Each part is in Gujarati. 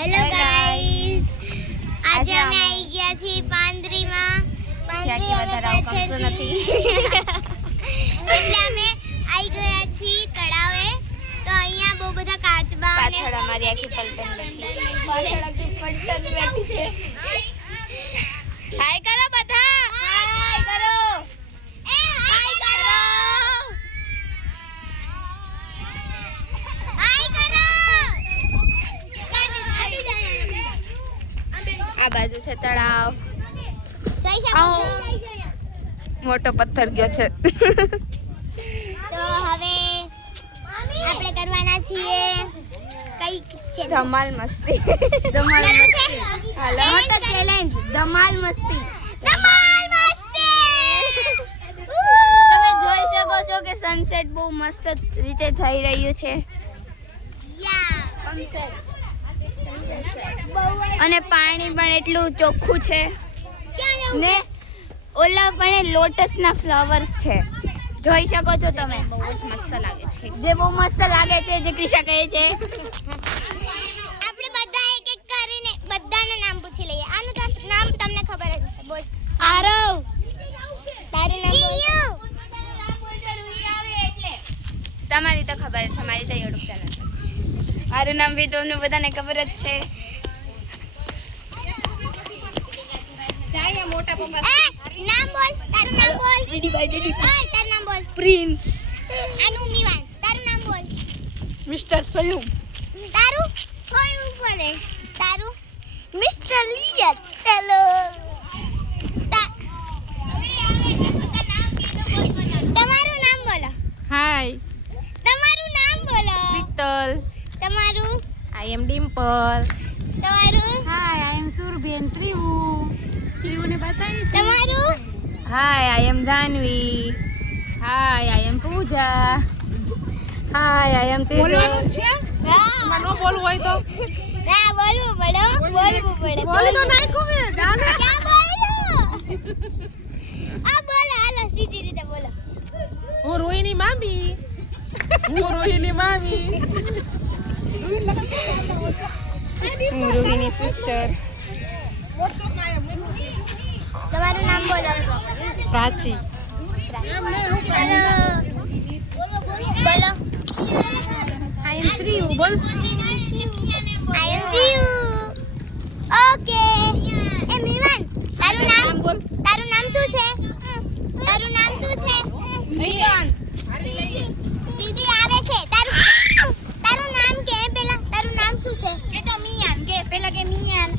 હેલો ગાઈસ, આજે અમે આવી ગયા છીએ પાંદરીમાં. પાંદરીમાં પાછળ નથી એટલે અમે આવી ગયા છીએ તળાવે. તો અહીંયા બહુ બધા કાચબા પાછળ અમારી આખી પલટન બેઠી છે. હાય કરો બધા, હાય કરો. આ બાજુ છે તળાવ. મોટો પથ્થર ગયો છે. તો હવે આપણે કરવાના છીએ કઈ છે ધમાલ મસ્તી. ધમાલ મસ્તી. હાલો મોટો ચેલેન્જ ધમાલ મસ્તી. ધમાલ મસ્તી. તમે જોઈ શકો છો કે સનસેટ બહુ મસ્ત રીતે થઈ રહ્યું છે. યા સનસેટ અને પાણી પણ એટલું ચોખ્ખું છે ને ઓલા પણ લોટસના ફ્લાવર્સ છે. જોઈ શકો છો તમે. બહુ જ મસ્ત લાગે છે. જે બહુ મસ્ત લાગે છે, જે ક્રિશા કહે છે. આપણે બધા એક એક કરીને બધાના નામ પૂછી લઈએ. આનું તો નામ તમને ખબર જ હશે. બોલ. આરવ. તારું નામ બોલ. તમારી તો ખબર છે, મારી તો યુટ્યુબ ચેનલ છે. મારું નામ બી તમને બધાને ખબર જ છે. નામ બોલ. તારું નામ બોલ. તારું નામ બોલ. પ્રિન્સ. આનું મીવાન. તારું નામ બોલ. મિસ્ટર સલૂમ. તારું કોઈ ઉપર તારું મિસ્ટર લિયર. હેલો. તમારું નામ બોલો. હાય. તમારું નામ બોલો. શીતલ. તમારું. આઈ એમ ડિમ્પલ. તમારું. હાય, આઈ એમ સુરભી શ્રીવુ. શ્રીવુને બતાવીશ. તમારું. હાય, આઈ એમ જાનવી. હાય, આઈ એમ પૂજા. હાય, આઈ એમ તેજલ. હા. નો બોલવું હોય તો ના બોલવું પડે. બોલવું પડે. બોલી તો નાખ્યું મે જાને. ક્યાં બોલો? આ બોલો, હાલો સીધી રીતે બોલો. હું રોહિની મામી. હું રોહિની સિસ્ટર. તમારું નામ બોલો. પ્રાચી. હેલો. બોલો. આઈ એમ શ્રીવુ. બોલ. I am you. Okay. એ મીવાન, તારું નામ બોલ. તારું નામ શું છે? તારું નામ શું છે? મીવાન. દીદી આવે છે. તારું નામ કે પેલા તારું નામ શું છે? એ તો મિયાન કે પેલા કે મિયાન.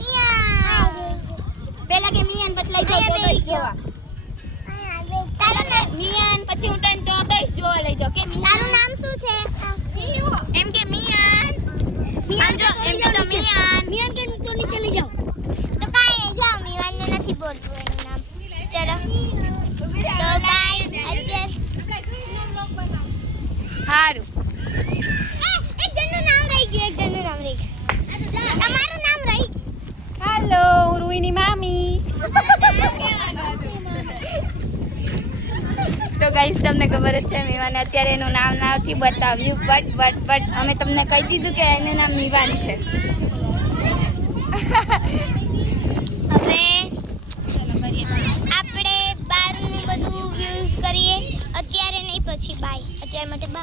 મિયાન. પેલા કે મિયાન પછી લઈ જાવ અહીંયા બેસી જોવા. તારું નામ મિયાન પછી હું તને તો બેસ જોવા લઈ જાવ કે તારું નામ શું છે? એમ કે મિયાન. મિયાન જો એમ કે તો મિયાન. મિયાન કે તો નીચે લઈ જાઓ. તો કાંઈ જાઓ, મિયાનને નથી બોલતું એનું નામ. ચલો. તો બાય. અત્યારે હારું. એક જણનું નામ રહી ગયું. એક જણનું નામ રહી ગયું. તમારું નામ રહી ગયું. હેલો, રોહિની મામી. તો ગાઈસ તમને ખબર જ છે મીવાને અત્યારે એનું નામ નથી બતાવ્યું બટ અમે તમને કહી દીધું કે એનું નામ મીવાન છે. હવે આપણે બહારનું બધું યુઝ કરીએ. અત્યારે નહીં, પછી બાય. અત્યારે માટે બાય.